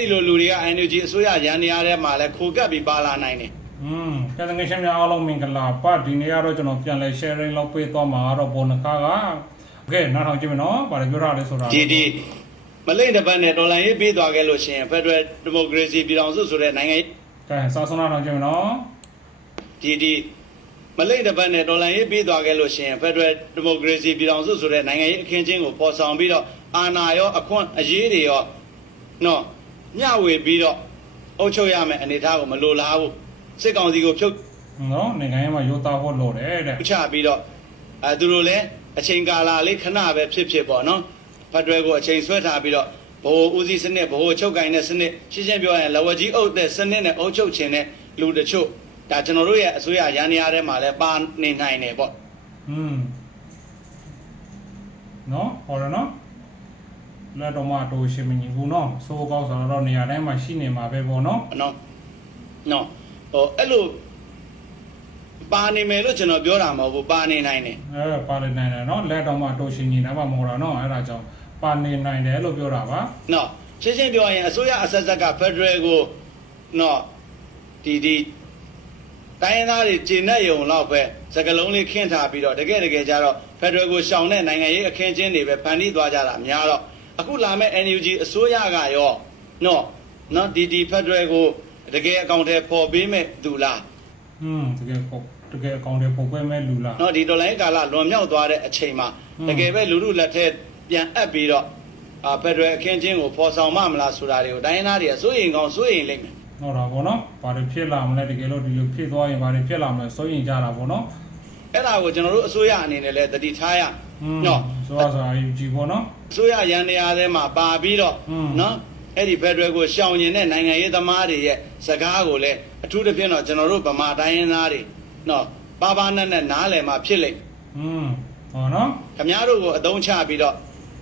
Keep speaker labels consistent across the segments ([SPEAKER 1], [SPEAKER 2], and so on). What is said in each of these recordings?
[SPEAKER 1] ဒီလိုလူတွေက NUG အစိုးရရန်နေရာထဲမှာလဲခိုကပ်ပြီးပါလာနိုင်တယ်
[SPEAKER 2] อืมကဲတငယ်ချင်းများအားလုံးမင်္ဂလာပါဒီနေ့ကတော့ကျွန်တော်ပြန်လဲ sharing လုပ်ပေးသွားမှာတော့ဘောနခါကโอเคနောက်ထောင်ကြည့်မယ်နော်ဘာလဲပြောရလဲဆိုတာ
[SPEAKER 1] ဒီဒီမလိမ့်တစ်ပတ်နဲ့ဒေါ်လာရေးပေးသွားခဲ့လို့ရှိရင် Federal Democracy ပြည်ထောင်စုဆိုတဲ့နိုင်ငံရေး
[SPEAKER 2] ကဲစောစောနောက်ထောင်ကြည့်မယ်နော်
[SPEAKER 1] ဒီဒီမလိမ့်တစ်ပတ်နဲ့ဒေါ်လာရေးပေးသွားခဲ့လို့ရှိရင် Federal Democracy ပြည်ထောင်စုဆိုတဲ့နိုင်ငံရေးအခင်းချင်းကိုပေါ်ဆောင်ပြီးတော့အာဏာရောအခွင့်အရေးတွေရောနော် မျှဝေပြီးတော့အုပ်ချုပ်ရမယ်အနေအထားကိုမလိုလားဘူးစစ်ကောင်စီကိုဖြုတ်
[SPEAKER 2] နော်နိုင်ငံရေးမှာရိုးသားဖို့လိုတယ်တဲ့
[SPEAKER 1] ချပြီးတော့အဲသူတို့လည်းအချိန်ကာလလေးခဏပဲဖြစ်ဖြစ်ပေါ့နော်ဖက်ဒရယ်ကိုအချိန်ဆွဲထားပြီးတော့ဘိုးဦးစီးစနစ်ဘိုးချုပ်ကင်တဲ့စနစ်ရှင်းရှင်းပြောရင်လဝကြီးအုပ်တဲ့စနစ်နဲ့အုပ်ချုပ်ခြင်းနဲ့လူတချို့ဒါကျွန်တော်တို့ရဲ့အစိုးရရန်နေရာထဲမှာလည်းပါနေနိုင်တယ်ပေါ့
[SPEAKER 2] อืมနော်ဟောရနော် လက်တော်မှာတိုးရှင်မညီဘူးနော်စိုးကောင်းဆိုတော့နေရာတိုင်းမှာရှိနေမှာပဲပေါ့နော်
[SPEAKER 1] နော်နော်ဟိုအဲ့လိုပါနေမယ်လို့ကျွန်တော်ပြောတာမဟုတ်ဘူးပါနေနိုင်တယ်
[SPEAKER 2] အဲပါနေနိုင်တယ်နော်လက်တော်မှာတိုးရှင်ညီတာမှမဟုတ်တာနော်အဲ့ဒါကြောင့်ပါနေနိုင်တယ်လို့ပြောတာပါ
[SPEAKER 1] နော်ရှင်းရှင်းပြောရင်အစိုးရအဆက်ဆက်ကဖက်ဒရယ်ကိုနော်ဒီဒီတိုင်းရင်းသားတွေကျင့်တဲ့ယုံတော့ပဲစကလုံးလေးခင်းထားပြီးတော့တကယ်တကယ်ကြတော့ဖက်ဒရယ်ကိုရှောင်တဲ့နိုင်ငံရေးအခင်းချင်းတွေပဲဖန်တီးသွားကြတာအများတော့ အခုလာမဲ့ NUG အစိုးရကရောနော်နော်ဒီဒီဖက်ဒရယ်ကိုတကယ်အကောင့်ထဲပေါ်ပေးမဲ့သူလား
[SPEAKER 2] ဟွန်းတကယ်ပေါ့တကယ်အကောင့်ထဲပေါ်ပေးမဲ့လူလား
[SPEAKER 1] နော်ဒီဒေါ်လာကာလလွန်မြောက်သွားတဲ့အချိန်မှာတကယ်ပဲလူလူလက်ထက်ပြန်အပ်ပြီးတော့အာဖက်ဒရယ်အခင်းချင်းကိုဖော်ဆောင်မှမလားဆိုတာတွေကိုတိုင်းသားတွေကစိုးရင်ကောင်းစိုးရင်လိမ့်မယ်
[SPEAKER 2] ဟုတ်တာပေါ့နော်ဘာတွေဖြစ်လာမလဲတကယ်လို့ဒီလိုဖြစ်သွားရင်ဘာတွေဖြစ်လာမလဲစိုးရင်ကြတာပေါ့နော်
[SPEAKER 1] အဲ့ဒါကိုကျွန်တော်တို့အစိုးရအနေနဲ့လည်းတတိထားရနော်
[SPEAKER 2] ဆိုတော့ဆိုအယူကြည့်ပေါ့နော်
[SPEAKER 1] အစိုးရရန်နေရာထဲမှာပါပြီးတော့
[SPEAKER 2] ဟွန်း
[SPEAKER 1] နော်အဲ့ဒီဖက်ဒရယ်ကိုရှောင်ကျင်တဲ့နိုင်ငံရေးသမားတွေရဲ့စကားကိုလည်းအထူးသဖြင့်တော့ကျွန်တော်တို့ဗမာတိုင်းရင်းသားတွေနော်ပါပါနဲ့နဲ့နားလည်မှာဖြစ်လိမ့်မယ်
[SPEAKER 2] อืมဟောနော်
[SPEAKER 1] ခမားတို့ကိုအသုံးချပြီးတော့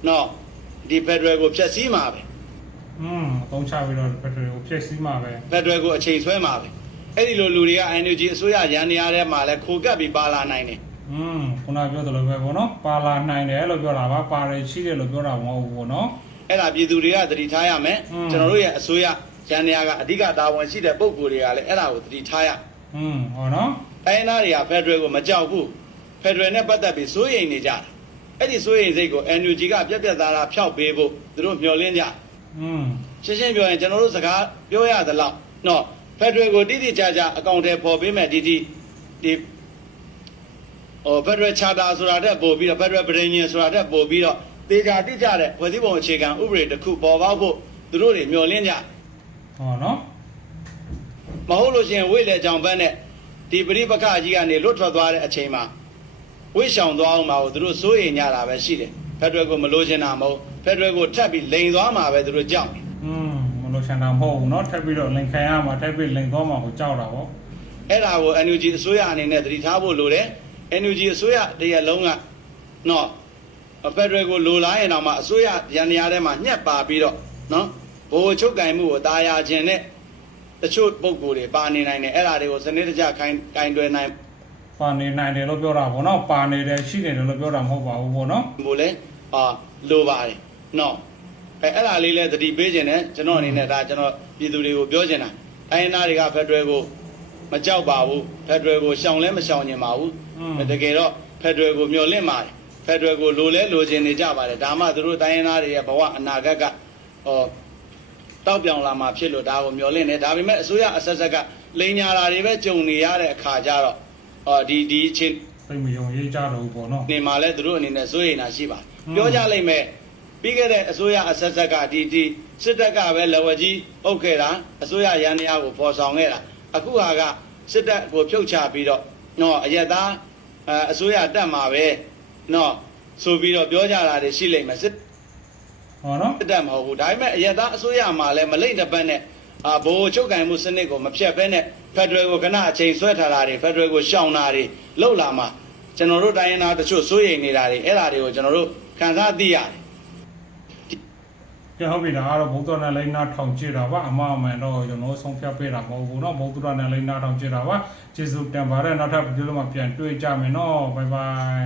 [SPEAKER 1] နော်ဒီဖက်ဒရယ်ကိုဖျက်ဆီးမှာပဲ
[SPEAKER 2] อืมအသုံးချပြီးတော့ဘက်ထရီကိုဖြည့်ဆည်းမှာပဲ
[SPEAKER 1] ဖက်ဒရယ်ကိုအချိန်ဆွဲမှာပဲအဲ့ဒီလိုလူတွေက NUG အစိုးရရန်နေရာထဲမှာလဲခိုကပ်ပြီးပါလာနိုင်တယ်
[SPEAKER 2] อืมခုနပြောသလိုပဲပေါ့နော်ပါလာနိုင်တယ်လို့ပြောတာပါပါရရှိတယ်လို့ပြောတာမဟုတ်ဘူးပေါ့နော်
[SPEAKER 1] အဲ့ဒါပြည်သူတွေကသတိထားရမယ်
[SPEAKER 2] ဟွန်း
[SPEAKER 1] ကျွန်တော်တို့ရဲ့အစိုးရရန်နေရာကအဓိကတာဝန်ရှိတဲ့ပုံကိုယ်တွေကလည်းအဲ့ဒါကိုသတိထားရ
[SPEAKER 2] อืมဟောနော်
[SPEAKER 1] တိုင်းသားတွေကဖက်ဒရယ်ကိုမကြောက်ဘူးဖက်ဒရယ်နဲ့ပတ်သက်ပြီးစိုးရိမ်နေကြတာအဲ့ဒီစိုးရိမ်စိတ်ကို NUG ကပြက်ပြက်သားသားဖျောက်ပေးဖို့သူတို့မျှော်လင့်ကြ
[SPEAKER 2] อืม
[SPEAKER 1] ရှင်းရှင်းပြောရင်ကျွန်တော်တို့စကားပြောရသလောက်နော်ဖက်ဒရယ်ကိုတိတိကျကျအကောင့်ထဲပေါ်ပေးမယ်ဒီဒီဒီ ဟိုဖက်ဒရယ်ချာတာဆိုတာတက်ပို့ပြီးတော့ဖက်ဒရယ်ပြည်ညင်ဆိုတာတက်ပို့ပြီးတော့တေချာတိကျတဲ့ဖွဲ့စည်းပုံအခြေခံဥပဒေတစ်ခုပေါ်ပေါက်ဖို့သူတို့တွေမျှော်လင့်ကြ
[SPEAKER 2] ဟောနော်
[SPEAKER 1] မဟုတ်လို့ရှိရင်ဝိလေကြောင်ဘက်နဲ့ဒီပရိပခကြီးကနေလွတ်ထွက်သွားတဲ့အချိန်မှာဝိရှောင်သွားအောင်မှာကိုသူတို့စိုးရိမ်ကြတာပဲရှိတယ်ဖက်ဒရယ်ကိုမလို့ချင်တာမဟုတ်ဖက်ဒရယ်ကိုထပ်ပြီးလိန်သွားမှာပဲသူတို့ကြောက်တယ်
[SPEAKER 2] อืมမလို့ချန်တာမဟုတ်ဘူးเนาะထပ်ပြီးတော့လင်ခံရမှာထပ်ပြီးလင်သွားမှာကိုကြောက်တာပေါ့
[SPEAKER 1] အဲ့ဒါကို NUG အစိုးရအနေနဲ့သတိထားဖို့လိုတယ် NUG အစိုးရတရလုံးကနော်ဖက်ဒရယ်ကိုလိုလားရင်တော့မှအစိုးရရန်နေရာထဲမှာညှက်ပါပြီးတော့နော်ဘိုးချုပ်ကင်မှုကိုတာယာခြင်းနဲ့တချို့ပုံကိုယ်တွေပါနေနိုင်တယ်အဲ့ဒါတွေကိုစနစ်တကျခိုင်းကင်တွယ်နိုင်
[SPEAKER 2] ပါနေနိုင်တယ်လို့ပြောတာဗောနော်ပါနေတယ်ရှိနေတယ်လို့ပြောတာမဟုတ်ပါဘူးဗောနော်
[SPEAKER 1] ဘို့လဲအာလိုပါတယ်နော်အဲအဲ့ဒါလေးလဲသတိပေးခြင်းနဲ့ကျွန်တော်အနေနဲ့ဒါကျွန်တော်ပြည်သူတွေကိုပြောချင်တာတိုင်းရင်းသားတွေကဖက်ဒရယ်ကို မကြောက်ပါဘူးဖက်ဒရယ်ကိုရှောင်လဲမရှောင်ကျင်ပါဘူးတကယ်တော့ဖက်ဒရယ်ကိုမျှော်လင့်ပါတယ်ဖက်ဒရယ်ကိုလိုလဲလိုချင်နေကြပါတယ်ဒါမှသူတို့တိုင်းရင်းသားတွေရဲ့ဘဝအနာဂတ်ကဟောတောက်ပြောင်လာမှာဖြစ်လို့ဒါကိုမျှော်လင့်နေဒါပေမဲ့အစိုးရအဆက်ဆက်ကလိန်ညာတာတွေပဲကြုံနေရတဲ့အခါကျတော့ဟောဒီဒီအချင်း
[SPEAKER 2] ပြင်မယုံရေးကြတော့ဘောနော်
[SPEAKER 1] နေမှာလဲသူတို့အနေနဲ့စိုးရိမ်တာရှိပါပြောကြလိမ့်မယ်ပြီးခဲ့တဲ့အစိုးရအဆက်ဆက်ကဒီဒီစစ်တပ်ကပဲလဝကြီးအုပ်ခဲ့တာအစိုးရရန်တရားကိုပေါ်ဆောင်ခဲ့တာ အခုဟာကစစ်တပ်ကိုဖြုတ်ချပြီးတော့နော်အရက်သားအစိုးရတက်မှာပဲနော်ဆိုပြီးတော့ပြောကြတာတွေရှိလိမ့်မယ်စစ်
[SPEAKER 2] ဟောနော်စစ်
[SPEAKER 1] တပ်မဟုတ်ဘူးဒါပေမဲ့အရက်သားအစိုးရမှာလည်းမလိမ့်တဲ့ဘက်နဲ့အာဘိုးချုပ်ကင်မှုစနစ်ကိုမဖြတ်ဘဲနဲ့ဖက်ဒရယ်ကိုခဏအချိန်ဆွဲထားတာတွေဖက်ဒရယ်ကိုရှောင်တာတွေလှုပ်လာမှာကျွန်တော်တို့တိုင်းရင်းသားတချို့စိုးရိမ်နေတာတွေအဲ့ဒါတွေကိုကျွန်တော်တို့ခံစားသိရတယ်
[SPEAKER 2] ကဲဟုတ်ပြီဒါကတော့ဘုဒ္ဓနဲ့လိန်နာထောင်ကြည့်တာပါအမအမှန်တော့ကျွန်တော်ဆုံးဖြတ်ပေးတာမဟုတ်ဘူးเนาะဘုဒ္ဓနဲ့လိန်နာထောင်ကြည့်တာပါကျေးဇူးတင်ပါတယ်နောက်ထပ်ဗီဒီယိုမှာပြန်တွေ့ကြမယ်เนาะဘိုင်ဘိုင်